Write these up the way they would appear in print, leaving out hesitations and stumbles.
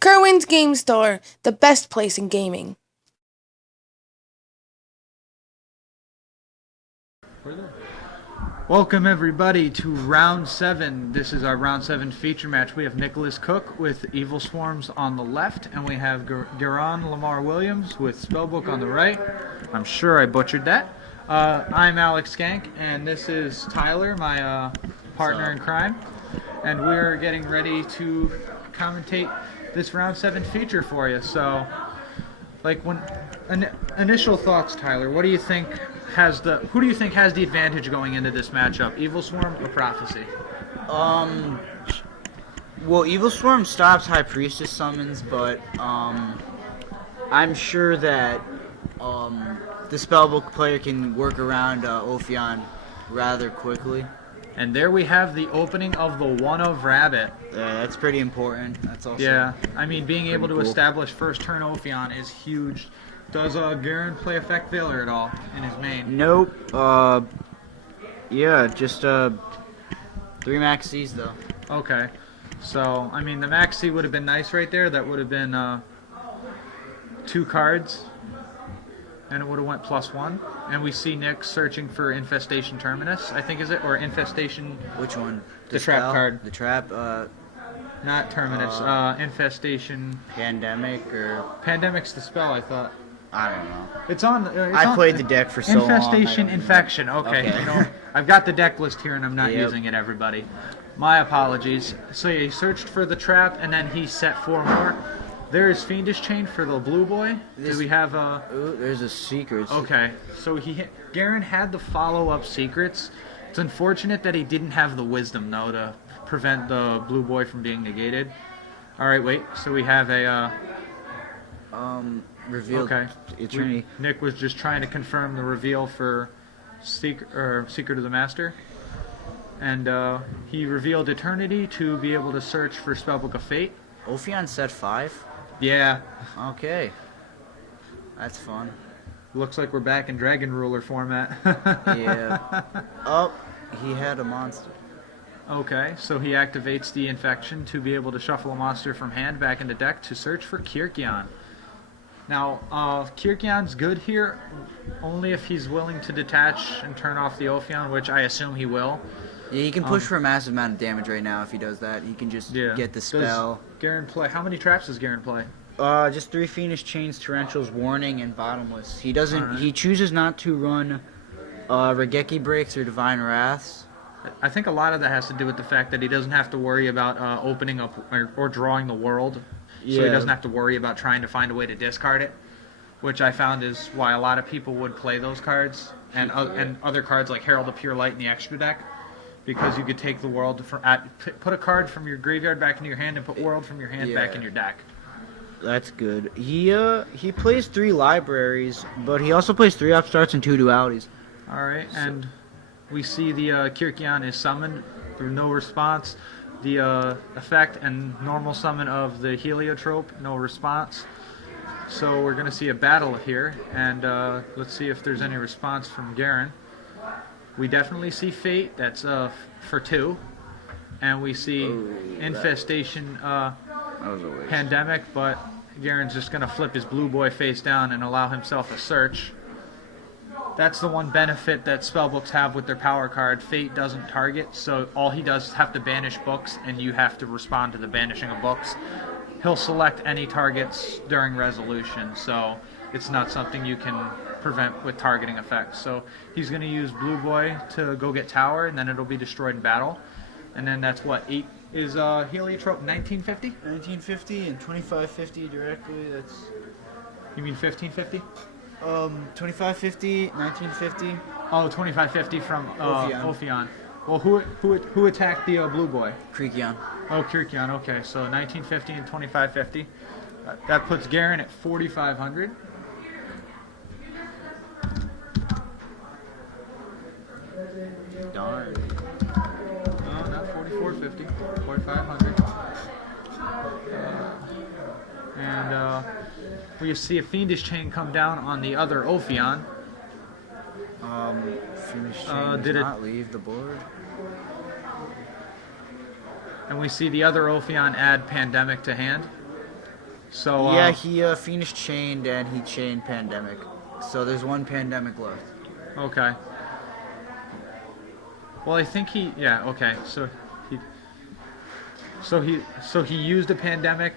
Kirwan's Game Store, the best place in gaming. Welcome everybody to round 7. This is our round 7 feature match. We have Nicholas Cook with Evil Swarms on the left, and we have Kirwan Lamar Williams with Spellbook on the right. I'm sure I butchered that. I'm Alex Skank, and this is Tyler, my partner in crime, and we're getting ready to commentate this round 7 feature for you. So, initial thoughts, Tyler. What do you think who do you think has the advantage going into this matchup, Evil Swarm or Prophecy? Well, Evil Swarm stops High Priestess summons, but I'm sure that the Spellbook player can work around Ophion rather quickly. And there we have the opening of the One of Rabbit. Yeah, that's pretty important. That's also I mean, being able to establish first turn Ophion is huge. Does Garen play Effect Veiler at all in his main? Nope. Yeah, just 3 Maxis though. Okay. So, I mean, the Maxi would have been nice right there. That would have been 2 cards. And it would have went +1. And we see Nick searching for Infestation Terminus, I think, is it? Or Infestation... Which one? The trap card. The trap, not Terminus. Infestation... Pandemic, or... Pandemic's the spell, I thought. I don't know. It's on... I played the deck for so long. Infestation Infection. Okay. You know, I've got the deck list here and I'm not using it, everybody. My apologies. So yeah, he searched for the trap and then he set 4 more. There is Fiendish Chain for the blue boy. Do we have a... Ooh, there's a secret. Okay. So Garen had the follow-up secrets. It's unfortunate that he didn't have the wisdom, though, to prevent the blue boy from being negated. Alright, wait. So we have a... Reveal. Okay. Eternity. Nick was just trying to confirm the reveal for Secret of the Master. And he revealed Eternity to be able to search for Spellbook of Fate. Ophion set 5? Yeah. Okay. That's fun. Looks like we're back in Dragon Ruler format. Yeah. Oh, he had a monster. Okay, so he activates the Infection to be able to shuffle a monster from hand back into deck to search for Kirwan. Now, Kirwan's good here only if he's willing to detach and turn off the Ophion, which I assume he will. Yeah, he can push for a massive amount of damage right now if he does that. He can just get the spell. Does Garen play? How many traps does Garen play? Just 3 Fiendish Chains, Torrentials, Warning, and Bottomless. He doesn't. Right. He chooses not to run Regeki Breaks or Divine Wraths. I think a lot of that has to do with the fact that he doesn't have to worry about opening up or drawing the world. Yeah. So he doesn't have to worry about trying to find a way to discard it, which I found is why a lot of people would play those cards and other cards like Herald of Pure Light in the extra deck. Because you could take the world put a card from your graveyard back into your hand and put world from your hand back in your deck. That's good. He plays 3 libraries, but he also plays 3 upstarts and 2 dualities. All right, and we see the Kirwan is summoned through no response. The effect and normal summon of the Heliotrope, no response. So we're going to see a battle here, and let's see if there's any response from Garen. We definitely see Fate, that's for 2, and we see Infestation Pandemic, but Garen's just going to flip his blue boy face down and allow himself a search. That's the one benefit that spellbooks have with their power card. Fate doesn't target, so all he does is have to banish books, and you have to respond to the banishing of books. He'll select any targets during resolution, so it's not something you can prevent with targeting effects. So he's going to use Blue Boy to go get Tower, and then it'll be destroyed in battle. And then that's what, 8 is Heliotrope 1950? 1950 and 2550 directly. That's. You mean 1550? 2550, 1950. Oh, 2550 from Ophion. Well, who attacked the Blue Boy? Kirwan. Oh, Kirwan. Okay, so 1950 and 2550. That puts Garen at 4,500. Darn. No, not 4,450. 4,500. And we see a Fiendish Chain come down on the other Ophion. Fiendish Chain does not leave the board. And we see the other Ophion add Pandemic to hand. So Yeah, he finished chained and he chained pandemic. So there's one pandemic left. okay. Well, I think he. Yeah. Okay. He. So he used a pandemic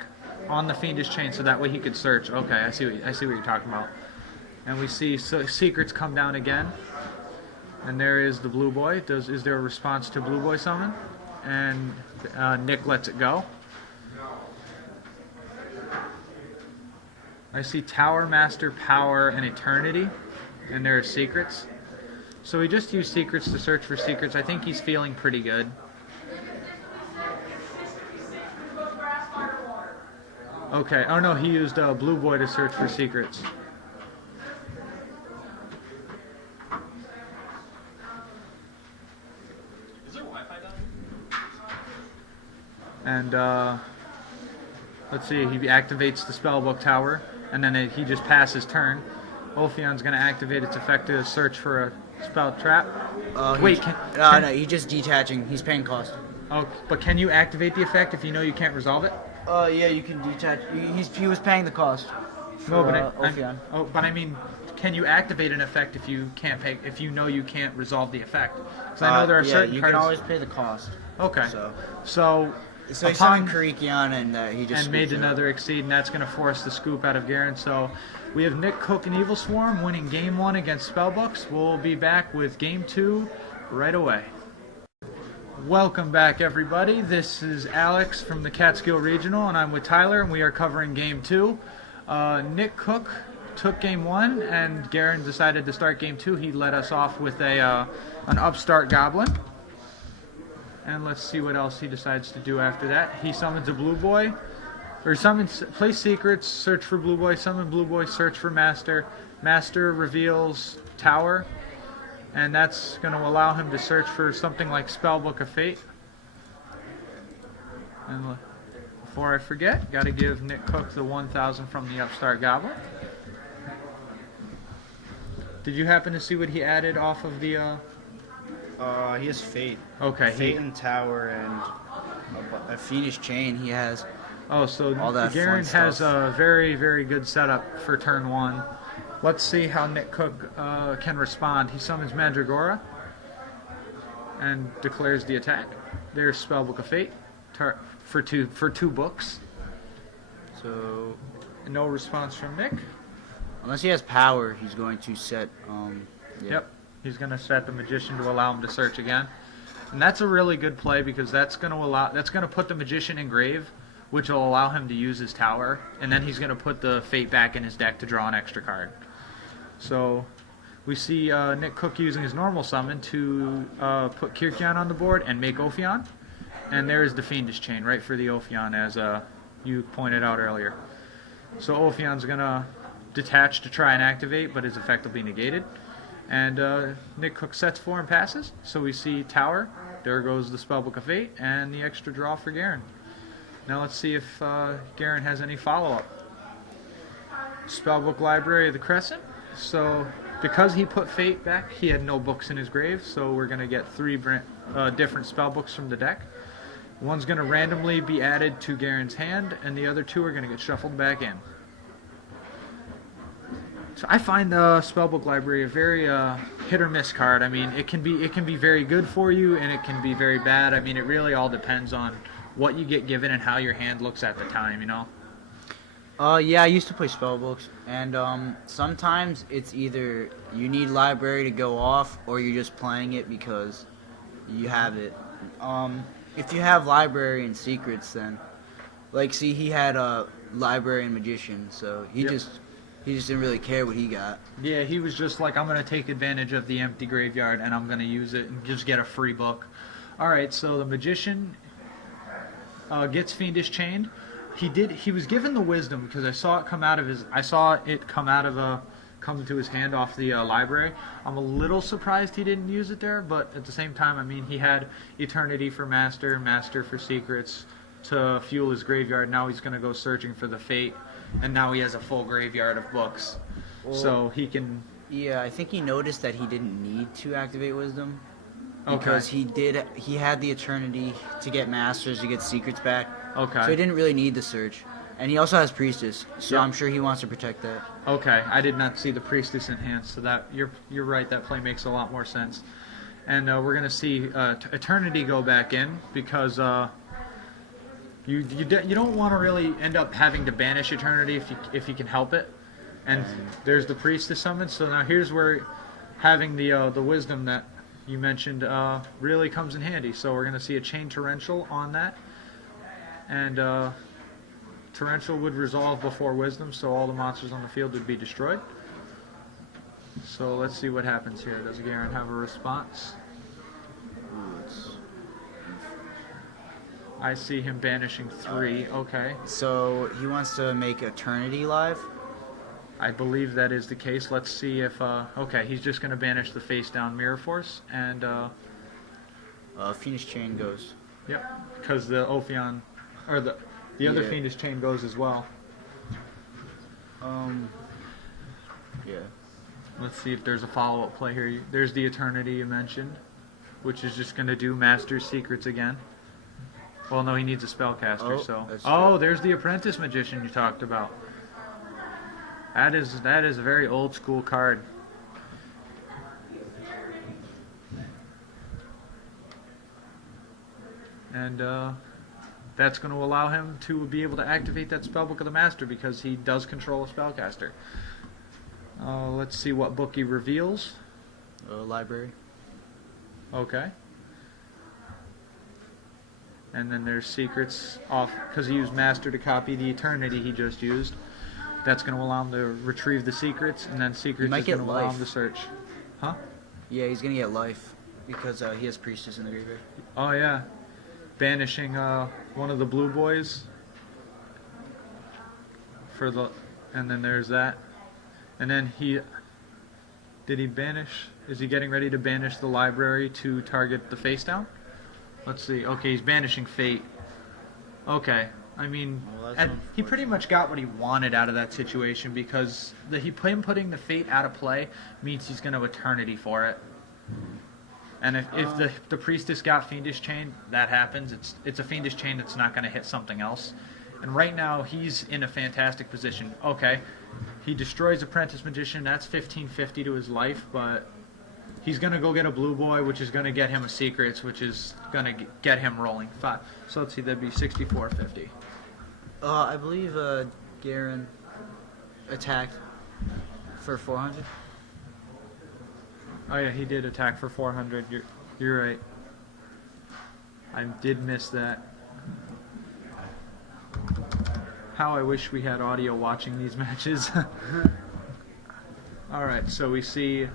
on the fiendish chain, so that way he could search. Okay, I see what you're talking about. And we see secrets come down again. And there is the blue boy. Is there a response to blue boy summon? And Nick lets it go. I see Tower, Master, Power, and Eternity, and there are secrets. So he just used secrets to search for secrets. I think he's feeling pretty good. Okay. Oh no, he used Blue Boy to search for secrets. Is there Wi-Fi down And let's see, he activates the Spellbook Tower, and then he just passes turn. Ophion's going to activate its effect to search for a spell trap. Wait, no, he's just detaching. He's paying cost. Oh, but can you activate the effect if you know you can't resolve it? Yeah, you can detach. He was paying the cost. No, but Ophion. I mean, can you activate an effect if you can't pay? If you know you can't resolve the effect? Because I know there are certain you cards. can always pay the cost. Okay. So he upon summoned Kirwan and he just and made scooped it another exceed, and that's going to force the scoop out of Garen. So we have Nick Cook and Evil Swarm winning Game 1 against Spellbooks. We'll be back with Game 2 right away. Welcome back, everybody. This is Alex from the Catskill Regional, and I'm with Tyler, and we are covering Game 2. Nick Cook took Game 1, and Garen decided to start Game 2. He led us off with an upstart Goblin. And let's see what else he decides to do after that. He summons a Blue Boy, or play secrets, search for Blue Boy, summon Blue Boy, search for Master. Master reveals Tower, and that's going to allow him to search for something like Spellbook of Fate. And before I forget, got to give Nick Cook the 1,000 from the upstart Goblin. Did you happen to see what he added off of the... He has Fate. Okay. Fate and Tower and a Fiendish Chain. He has. Oh, so all that Garen fun has stuff. a very, very good setup for turn 1. Let's see how Nick Cook can respond. He summons Mandragora and declares the attack. There's Spellbook of Fate for two books. So No response from Nick. unless he has power, he's going to set. Yeah. Yep. He's going to set the Magician to allow him to search again. And that's a really good play because that's going to put the Magician in grave, which will allow him to use his Tower, and then he's going to put the Fate back in his deck to draw an extra card. So we see Nick Cook using his normal summon to put Kirwan on the board and make Ophion. And there's the Fiendish Chain right for the Ophion, as you pointed out earlier. So Ophion's going to detach to try and activate, but his effect will be negated. And Nick Cook sets 4 and passes. So we see Tower. There goes the Spellbook of Fate and the extra draw for Garen. Now let's see if Garen has any follow-up. Spellbook Library of the Crescent. So because he put Fate back, he had no books in his grave. So we're going to get 3 different spellbooks from the deck. One's going to randomly be added to Garen's hand, and the other 2 are going to get shuffled back in. So I find the Spellbook Library a very hit or miss card. I mean, it can be very good for you, and it can be very bad. I mean, it really all depends on what you get given and how your hand looks at the time, you know? Yeah, I used to play spellbooks, and sometimes it's either you need library to go off, or you're just playing it because you have it. If you have library and secrets, then, like, see, he had a library and magician, so he just didn't really care what he got. Yeah, he was just like, I'm going to take advantage of the empty graveyard, and I'm going to use it and just get a free book. All right, so the magician gets Fiendish Chained. He was given the wisdom because I saw it come to his hand off the library. I'm a little surprised he didn't use it there, but at the same time, I mean, he had Eternity for Master, Master for Secrets to fuel his graveyard. Now he's going to go searching for the Fate, and now he has a full graveyard of books. Well, so he can... Yeah, I think he noticed that he didn't need to activate Wisdom. Okay. Because he had the Eternity to get Masters, to get Secrets back. Okay. So he didn't really need the search. And he also has Priestess, so Yep. I'm sure he wants to protect that. Okay, I did not see the Priestess enhanced, so that you're right. That play makes a lot more sense. And we're gonna see Eternity go back in because you don't want to really end up having to banish Eternity if you can help it. And there's the Priestess summon. So now here's where having the Wisdom that you mentioned really comes in handy. So we're gonna see a Chain Torrential on that, and Torrential would resolve before Wisdom, so all the monsters on the field would be destroyed. So let's see what happens here. Does Garen have a response? I see him banishing 3. Okay. So he wants to make Eternity live. I believe that is the case. Let's see if... okay, he's just going to banish the face-down Mirror Force, and... Fiendish Chain goes. Yep, because the Ophion... Or the other Fiendish Chain goes as well. Yeah. Let's see if there's a follow-up play here. There's the Eternity you mentioned, which is just going to do Master's Secrets again. Well, no, he needs a Spellcaster, so... Oh, there's the Apprentice Magician you talked about. That is a very old-school card. And, that's going to allow him to be able to activate that Spellbook of the Master because he does control a Spellcaster. Let's see what book he reveals. Library. Okay. And then there's Secrets off because he used Master to copy the Eternity he just used. That's going to allow him to retrieve the Secrets, and then Secrets is going to allow him to search. Huh? Yeah, he's going to get life because he has Priestess in the graveyard. Oh, yeah. Banishing one of the blue boys for the, and then there's that, and then did he banish? Is he getting ready to banish the library to target the face down? Let's see. Okay, he's banishing Fate. Okay, I mean, he pretty much got what he wanted out of that situation because him putting the Fate out of play means he's going to Eternity for it. And if the Priestess got Fiendish Chain, that happens. It's a Fiendish Chain that's not going to hit something else. And right now, he's in a fantastic position. Okay, he destroys Apprentice Magician. That's 1550 to his life, but he's going to go get a Blue Boy, which is going to get him a Secrets, which is going to get him rolling. 5. So let's see, that'd be 6450. I believe Garen attacked for 400. Oh yeah, he did attack for 400. You're right. I did miss that. How I wish we had audio watching these matches. Alright, so we see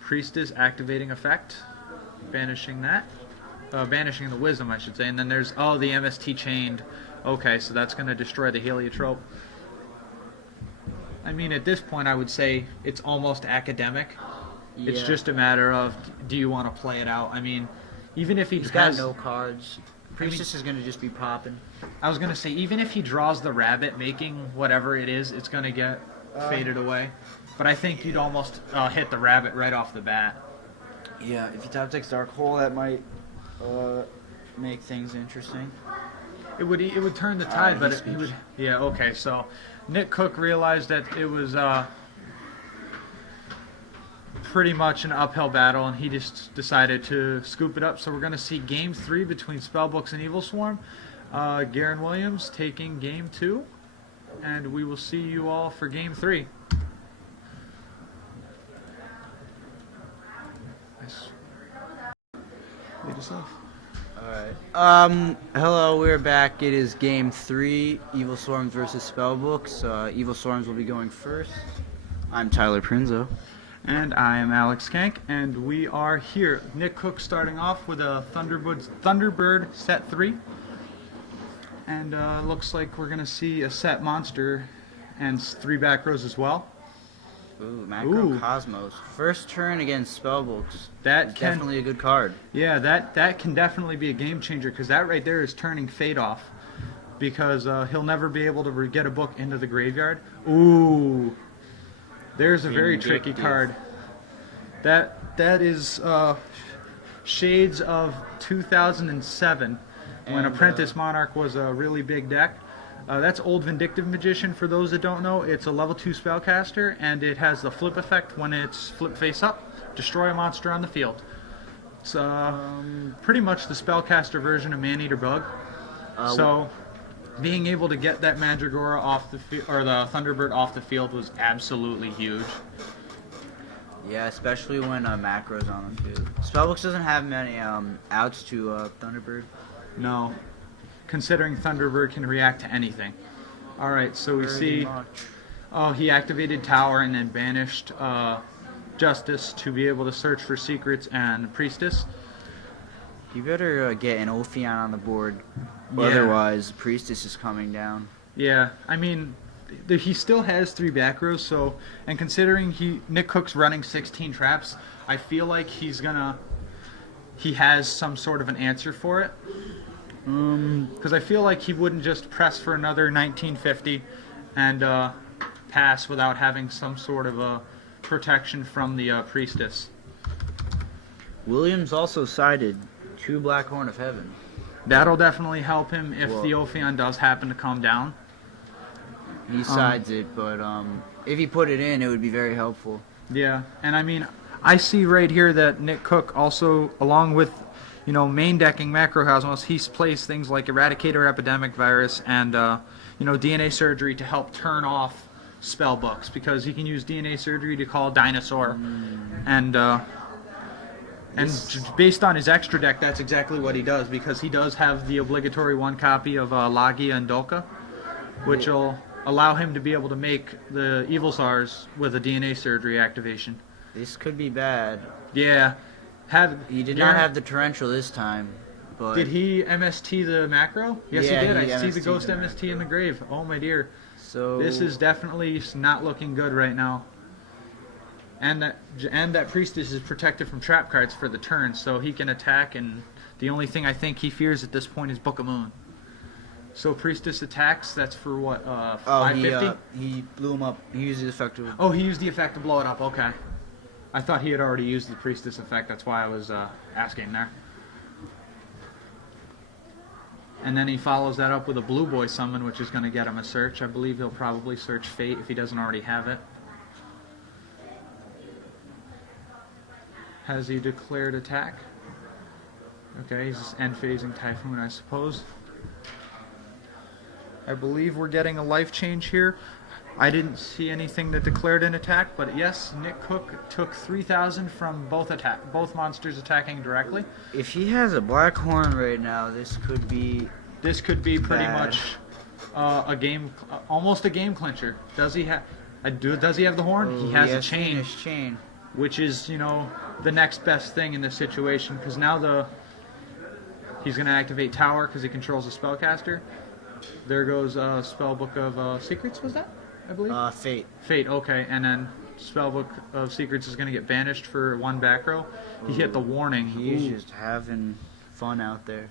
Priestess activating effect, banishing that. Banishing the Wisdom, I should say. And then there's, the MST chained. Okay, so that's going to destroy the Heliotrope. I mean, at this point, I would say it's almost academic. Yeah. It's just a matter of, do you want to play it out? I mean, even if he's got no cards, Priestess is going to just be popping. I was going to say, even if he draws the rabbit, making whatever it is, it's going to get faded away. But I think you'd almost hit the rabbit right off the bat. Yeah, if you top decks Dark Hole, that might make things interesting. It would turn the tide, but he would. Yeah, okay. So Nick Cook realized that it was pretty much an uphill battle, and he just decided to scoop it up. So we're going to see Game 3 between Spellbooks and Evil Swarm. Garen Williams taking Game 2, and we will see you all for Game 3. Nice. Lead us off. Alright. Hello, we're back. It is Game 3, Evil Swarms versus Spellbooks. Evil Swarms will be going first. I'm Tyler Prinzo. And I am Alex Kank, and we are here. Nick Cook starting off with a Thunderbird set 3. And looks like we're going to see a set monster and 3 back rows as well. Ooh, Macrocosmos. First turn against Spellbooks. That can, definitely a good card. Yeah, that can definitely be a game changer, because that right there is turning Fate off. Because he'll never be able to get a book into the graveyard. Ooh. There's a very tricky card. That is Shades of 2007. when And, Apprentice Monarch was a really big deck. That's Old Vindictive Magician, for those that don't know. It's a level 2 spellcaster, and it has the flip effect when it's flip face up. Destroy a monster on the field. It's pretty much the spellcaster version of Maneater Bug. So being able to get that Mandragora off the or the Thunderbird off the field was absolutely huge. Yeah, especially when macros on them too. Spellbooks doesn't have many outs to Thunderbird. No, considering Thunderbird can react to anything. All right, so we see. Oh, he activated Tower and then banished Justice to be able to search for secrets and Priestess. You better get an Ophion on the board, Yeah. otherwise Priestess is coming down. Yeah, I mean, he still has 3 back rows, so, and considering Nick Cook's running 16 traps, I feel like he has some sort of an answer for it. Because I feel like he wouldn't just press for another 1950 and pass without having some sort of a protection from the Priestess. Williams also sided 2 Black Horn of Heaven. That'll definitely help him if Well- the Ophion does happen to come down. He sides it, but if he put it in, it would be very helpful. Yeah, and I mean, I see right here that Nick Cook also, along with, main decking Macrocosmos, he's placed things like Eradicator Epidemic Virus and, DNA Surgery to help turn off spell books, because he can use DNA Surgery to call Dinosaur, and based on his extra deck, that's exactly what he does, because he does have the obligatory 1 copy of Lagia and Dolka, which will allow him to be able to make the Evil Tsars with a DNA Surgery activation. This could be bad. Yeah. He did not have the Torrential this time, but Did he MST the macro? Yes, Yeah, he did. he I see the MST'd ghost the MST in the grave. Oh, my dear. so This is definitely not looking good right now. And that Priestess is protected from trap cards for the turn, so he can attack, and the only thing I think he fears at this point is Book of Moon. So Priestess attacks, that's for what, 550? he blew him up. He used his effective. Oh, he used the effect to blow it up, okay. I thought he had already used the Priestess effect, that's why I was asking there. And then he follows that up with a Blue Boy summon, which is going to get him a search. I believe he'll probably search Fate if he doesn't already have it. Has he declared attack? Okay, he's just end phasing Typhoon, I suppose. I believe we're getting a life change here. I didn't see anything that declared an attack, but yes, Nick Cook took 3,000 from both monsters attacking directly. If he has a Black Horn right now, this could be pretty bad. much a game, almost a game clincher. Does he have? Does he have the horn? He has a chain, His chain. which is the next best thing in this situation, because now he's going to activate Tower because he controls the spellcaster. There goes Spellbook of Secrets. Was that? I believe. Fate. Fate. Okay, and then Spellbook of Secrets is going to get banished for 1 back row. He hit the warning. He's Ooh. just having fun out there.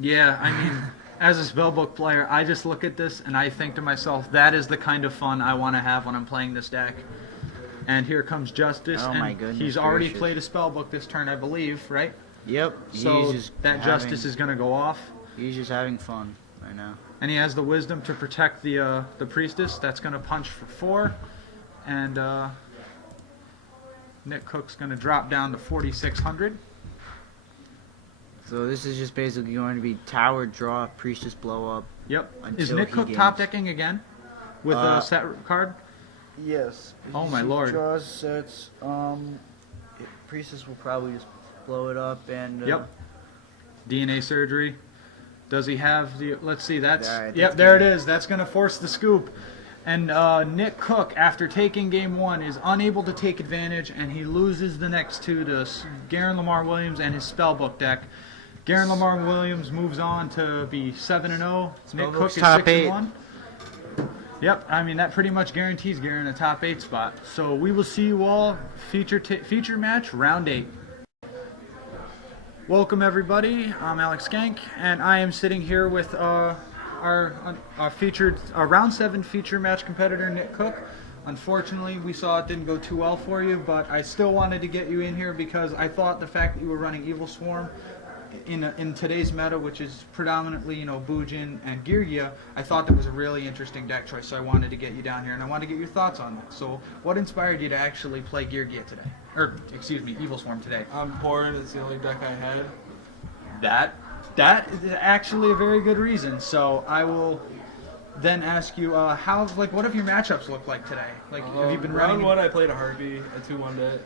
Yeah, I mean, as a spellbook player, I just look at this and I think to myself, that is the kind of fun I want to have when I'm playing this deck. And here comes Justice, Oh and my goodness he's already gracious. played a spellbook this turn, I believe, right? Yep. So he's just that Justice is going to go off, He's just having fun right now. and he has the Wisdom to protect the Priestess. That's going to punch for 4, and Nick Cook's going to drop down to 4,600. So this is just basically going to be Tower, draw, Priestess, blow up. Yep. Until Is Nick he Cook gains. top decking again with a set card? Yes. Oh my lord. Draws sets. Priestess will probably just blow it up and. Yep. DNA Surgery. Does he have the? Let's see. That's Alright, yep. that's There it good. is. That's gonna force the scoop. And Nick Cook, after taking game 1, is unable to take advantage, and he loses the next 2 to Garen Lamar Williams and his spellbook deck. Garen Lamar Williams moves on to be 7-0. Nick Cook is top 6-1. Yep, I mean that pretty much guarantees Garen a top 8 spot. So we will see you all feature match round 8. Welcome everybody. I'm Alex Skank, and I am sitting here with our featured round 7 feature match competitor Nick Cook. Unfortunately, we saw it didn't go too well for you, but I still wanted to get you in here because I thought the fact that you were running Evil Swarm in today's meta, which is predominantly Bujin and Girgia, I thought that was a really interesting deck choice. So I wanted to get you down here, and I wanted to get your thoughts on that. So what inspired you to actually play Girgia today, or excuse me, Evil Swarm today? I'm bored. It's the only deck I had. That is actually a very good reason. So I will then ask you, what have your matchups looked like today? Like, have you been running? Round 1, I played a Harpy, a 2/1 deck.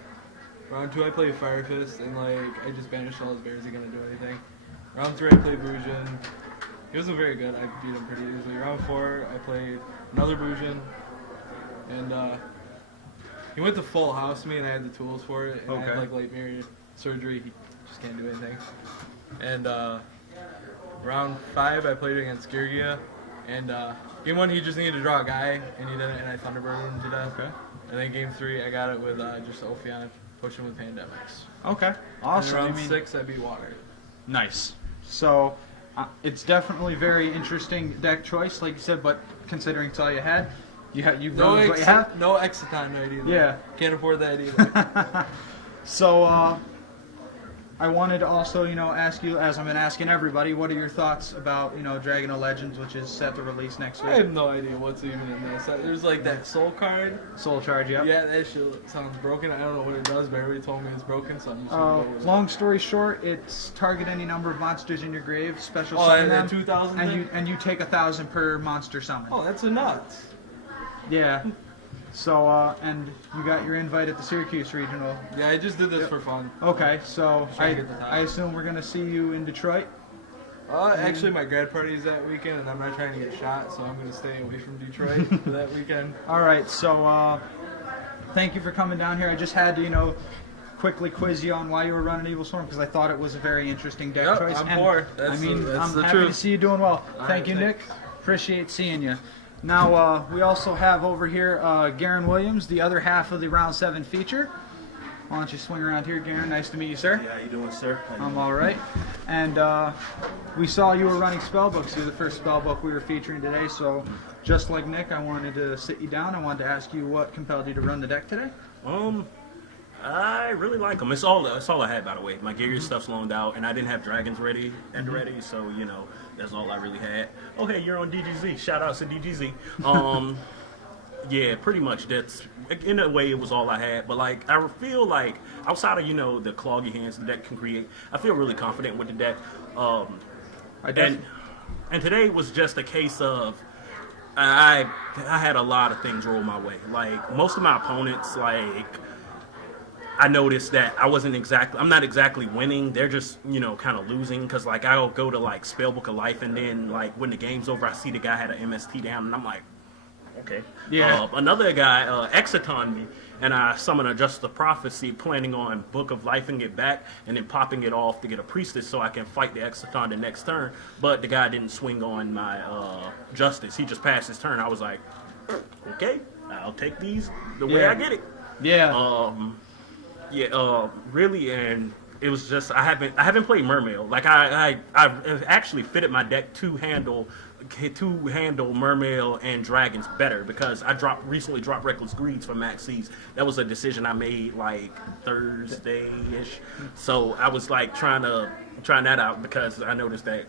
Round 2, I played Fire Fist, and I just banished all his bears. He gonna do anything. Round 3, I played Bujin. He wasn't very good. I beat him pretty easily. Round 4, I played another Bujin, and he went to full house me, and I had the tools for it. And I had Light Mirror Surgery. He just can't do anything. And round 5, I played against Girgia, and game 1 he just needed to draw a guy, and he didn't, and I Thunderbirded him to death. Okay. And then game 3, I got it with just Ophion, pushing with Pandemics. Okay, awesome. And round 6, I beat Water. Nice. So it's definitely very interesting deck choice, like you said. But considering it's all you had, you No what you have. No Exciton right either. Yeah. Can't afford that either. So I wanted to also, ask you, as I've been asking everybody, what are your thoughts about, Dragon of Legends, which is set to release next I week? have no idea what's even in this. There's that soul card. Soul Charge, yep. Yeah, that shit sounds broken. I don't know what it does, but everybody told me it's broken, so I'm just gonna go with it. Long story short, it's target any number of monsters in your grave, special Oh, summon and them, then 2,000 and you take 1,000 per monster summon. Oh, that's a nuts. Yeah. So, and you got your invite at the Syracuse Regional. Yeah, I just did this for fun. Okay, so Trying to get the top. I assume we're going to see you in Detroit? Actually, my grad party is that weekend, and I'm not trying to get shot, so I'm going to stay away from Detroit for that weekend. All right, so thank you for coming down here. I just had to, quickly quiz you on why you were running Evil Storm, because I thought it was a very interesting deck choice. I'm and, bored. I'm the happy to truth. see you doing well. All Thank right, you, thanks. Nick. Appreciate seeing you. Now, we also have over here Garen Williams, the other half of the Round 7 feature. Why don't you swing around here, Garen? Nice to meet you, sir. Yeah, how you doing, sir? I'm all right. And we saw you were running spellbooks. You're the first spellbook we were featuring today. So, just like Nick, I wanted to sit you down. I wanted to ask you what compelled you to run the deck today. I really like them. It's all I had, by the way. My gear stuff's loaned out, and I didn't have dragons ready at the ready, so that's all I really had. Oh, hey, you're on DGZ. Shout outs to DGZ. Yeah, pretty much. That's in a way it was all I had. But I feel like outside of the cloggy hands the deck can create, I feel really confident with the deck. And today was just a case of I had a lot of things roll my way. Most of my opponents, I noticed that I'm not exactly winning. They're just, kind of losing. Because, I'll go to, Spellbook of Life, and then, when the game's over, I see the guy had an MST down, and I'm like, okay. Yeah. Another guy, Exciton me, and I summon a Justice of Prophecy, planning on Book of Lifing it back, and then popping it off to get a Priestess so I can fight the Exciton the next turn. But the guy didn't swing on my Justice. He just passed his turn. I was like, okay, I'll take these the way I get it. Yeah. Really, and it was just I haven't played Mermail. I actually fitted my deck to handle Mermail and Dragons better because I recently dropped Reckless Greeds for Max Seas. That was a decision I made Thursday-ish. So I was trying that out because I noticed that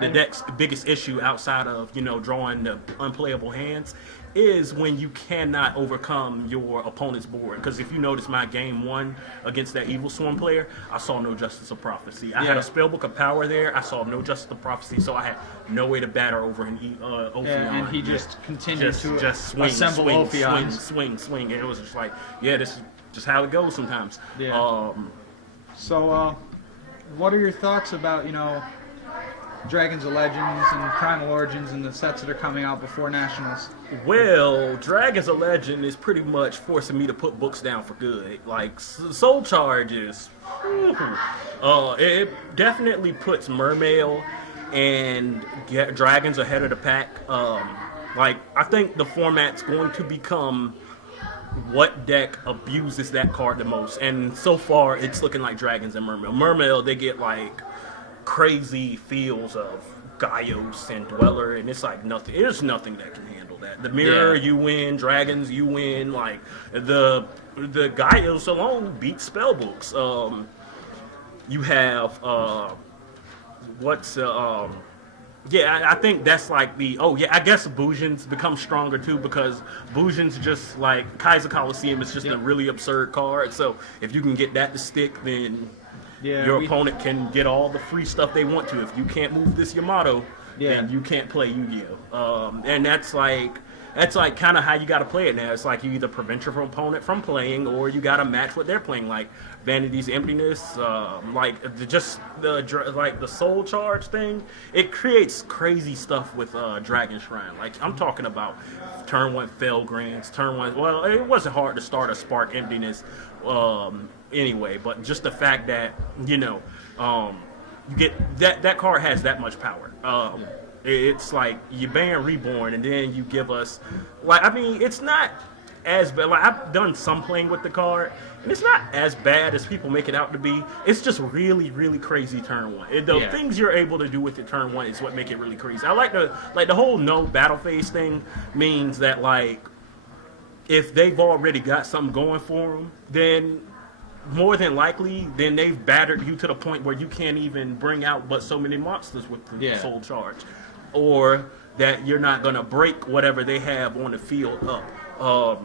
the deck's biggest issue outside of drawing the unplayable hands is when you cannot overcome your opponent's board. Because if you notice my game 1 against that Evil Swarm player, I saw no Justice of Prophecy. I had a Spellbook of Power there. I saw no Justice of Prophecy, so I had no way to batter over an Ophion. And he just continued to swing, assemble Ophions. swing. And it was just this is just how it goes sometimes. Yeah. So, what are your thoughts about, Dragons of Legends and Primal Origins and the sets that are coming out before Nationals? Well, Dragons of Legend is pretty much forcing me to put books down for good. Soul Charges, it definitely puts Mermail and Dragons ahead of the pack. I think the format's going to become what deck abuses that card the most, and so far it's looking like Dragons and Mermail. Mermail, they get crazy feels of Gaios and Dweller, and it's nothing. There's nothing that can handle that. The Mirror, you win. Dragons, you win. The Gaios alone beat spellbooks. You have what's yeah, I think that's like the I guess Bujin's become stronger too because Bujin's just like Kaiser Coliseum is just a really absurd card. So if you can get that to stick, then your opponent can get all the free stuff they want to. If you can't move this Yamato, then you can't play Yu-Gi-Oh. And that's like kind of how you got to play it now. It's like you either prevent your opponent from playing, or you got to match what they're playing. Like Vanity's Emptiness, like the Soul Charge thing. It creates crazy stuff with Dragon Shrine. Like I'm talking about turn 1 Felgrants, turn 1. Well, it wasn't hard to start a Spark Emptiness anyway, but just the fact that you get that card has that much power. It's like you ban Reborn, and then you give us, like, I mean, it's not as bad. Like, I've done some playing with the card, and it's not as bad as people make it out to be. It's just really, really crazy turn 1. The things you're able to do with it turn 1 is what make it really crazy. I like the whole no battle phase thing means that, like, if they've already got something going for them, then more than likely, then they've battered you to the point where you can't even bring out but so many monsters with the Soul Charge. Or that you're not going to break whatever they have on the field up.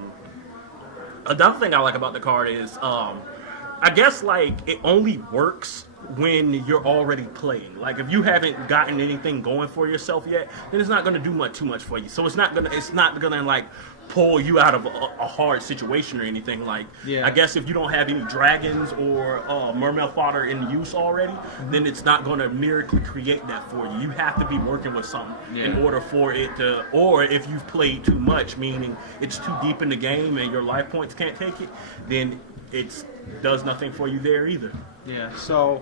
Another thing I like about the card is, I guess, like, it only works when you're already playing. Like, if you haven't gotten anything going for yourself yet, then it's not going to do too much for you. So it's not gonna like pull you out of a hard situation or anything. Like, I guess if you don't have any dragons or mermaid fodder in use already, then it's not going to miraculously create that for you. You have to be working with something in order for it to, or if you've played too much, meaning it's too deep in the game and your life points can't take it, then it does nothing for you there either. Yeah, so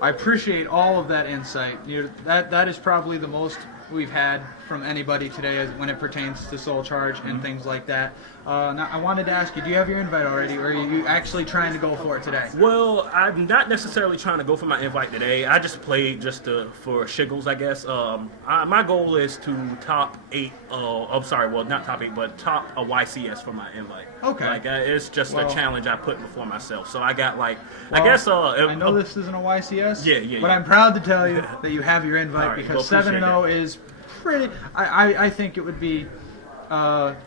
I appreciate all of that insight. That is probably the most we've had from anybody today when it pertains to Soul Charge and things like that. Now, I wanted to ask you, do you have your invite already, or are you actually trying to go for it today? Well, I'm not necessarily trying to go for my invite today. I just played for shiggles, I guess. My goal is to top 8, I'm sorry, well, not top 8, but top a YCS for my invite. Okay. Like, it's just a challenge I put before myself. So I got, like, I guess... I know this isn't a YCS, yeah, but I'm proud to tell you that you have your invite, right, because well, 7-0 is pretty... I think it would be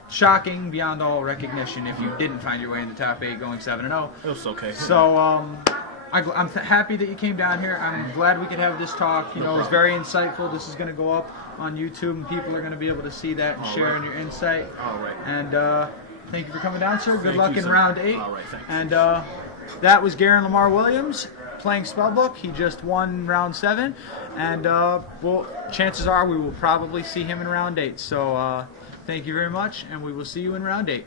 shocking beyond all recognition if you didn't find your way in the top 8 going 7-0. It was okay. So I'm happy that you came down here. I'm glad we could have this talk. It was very insightful. This is going to go up on YouTube, and people are going to be able to see that and share in your insight. All right. And thank you for coming down, sir. Good Thank luck you, in sir. round 8. All right, thanks. And that was Garen Lamar Williams playing Spellbook. He just won round 7, and chances are we will probably see him in round 8. So thank you very much, and we will see you in round 8.